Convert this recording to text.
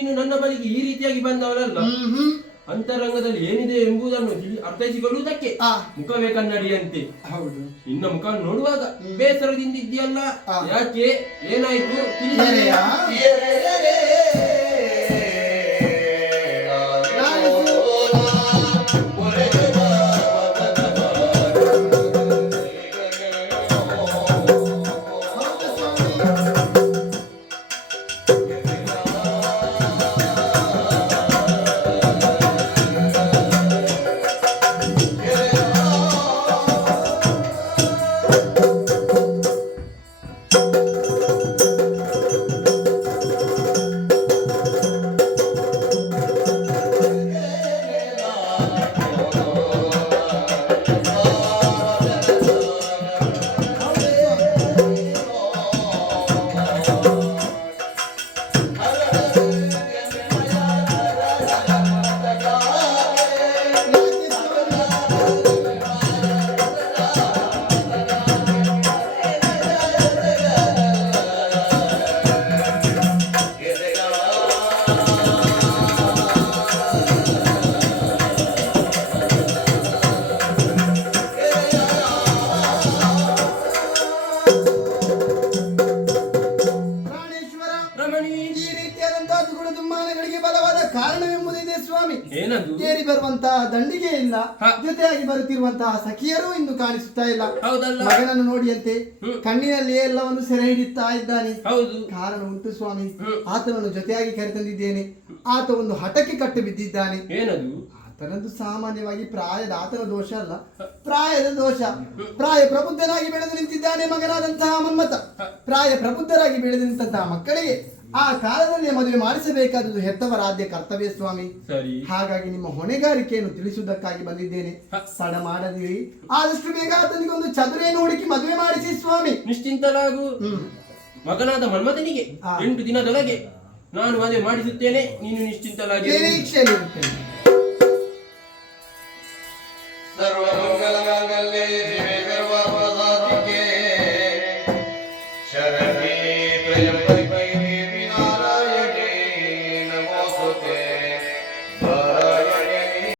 ನೀನು ನನ್ನ ಬಳಿಗೆ ಈ ರೀತಿಯಾಗಿ ಬಂದವಳಲ್ಲ. ಅಂತರಂಗದಲ್ಲಿ ಏನಿದೆ ಎಂಬುದನ್ನು ಅರ್ಥೈಸಿಕೊಳ್ಳುವುದಕ್ಕೆ ಮುಖವೇ ಕನ್ನಡಿಯಂತೆ. ಹೌದು, ನಿನ್ನ ಮುಖ ನೋಡುವಾಗ ಬೇಸರದಿಂದ ಇದೆಯಲ್ಲ, ಯಾಕೆ, ಏನಾಯ್ತು ತಿಳಿಸಲೆಯ? ಕಾರಣವೆಂಬುದಿದೆ ಸ್ವಾಮಿ. ಏನದು? ಏರಿ ಬರುವಂತಹ ದಂಡಿಗೆಯಿಂದ ಜೊತೆಯಾಗಿ ಬರುತ್ತಿರುವಂತಹ ಸಖಿಯರು ಇಂದು ಕಾಣಿಸುತ್ತಾ ಇಲ್ಲ. ಮಗನನ್ನು ನೋಡಿಯಂತೆ ಕಣ್ಣಿನಲ್ಲಿ ಎಲ್ಲವನ್ನು ಸೆರೆ ಹಿಡಿಯುತ್ತಾ ಇದ್ದಾನೆ. ಕಾರಣ ಉಂಟು ಸ್ವಾಮಿ. ಆತನನ್ನು ಜೊತೆಯಾಗಿ ಕರೆತಂದಿದ್ದೇನೆ. ಆತ ಒಂದು ಹಠಕ್ಕೆ ಕಟ್ಟು ಬಿದ್ದಿದ್ದಾನೆ. ಏನದು? ಆತನದ್ದು ಸಾಮಾನ್ಯವಾಗಿ ಪ್ರಾಯದ ಆತನ ದೋಷ ಅಲ್ಲ, ಪ್ರಾಯದ ದೋಷ. ಪ್ರಾಯ ಪ್ರಬುದ್ಧನಾಗಿ ಬೆಳೆದು ನಿಂತಿದ್ದಾನೆ ಮಗನಾದಂತಹ ಮನ್ಮಥ. ಪ್ರಾಯ ಪ್ರಬುದ್ಧರಾಗಿ ಬೆಳೆದು ನಿಂತಹ ಮಕ್ಕಳಿಗೆ ಆ ಕಾಲದಲ್ಲಿ ಮದುವೆ ಮಾಡಿಸಬೇಕಾದುದು ಹೆತ್ತವರ ಆದ್ಯ ಕರ್ತವ್ಯ ಸ್ವಾಮಿ. ಹಾಗಾಗಿ ನಿಮ್ಮ ಹೊಣೆಗಾರಿಕೆಯನ್ನು ತಿಳಿಸುವುದಕ್ಕಾಗಿ ಬಂದಿದ್ದೇನೆ. ತಡ ಮಾಡದಿರಿ, ಆದಷ್ಟು ಬೇಗ ಆತನಿಗೆ ಒಂದು ಚದುರೆಯನ್ನು ಹುಡುಕಿ ಮದುವೆ ಮಾಡಿಸಿ ಸ್ವಾಮಿ. ನಿಶ್ಚಿಂತಲಾಗು. ಮಗನಾದ ಮನ್ಮಥನಿಗೆ 8 ದಿನದೊಳಗೆ ನಾನು ಮದುವೆ ಮಾಡಿಸುತ್ತೇನೆ. ನೀನು ನಿಶ್ಚಿಂತಲಾಗಿ ನಿರೀಕ್ಷೆಯಲ್ಲಿ ಇರುತ್ತೇನೆ.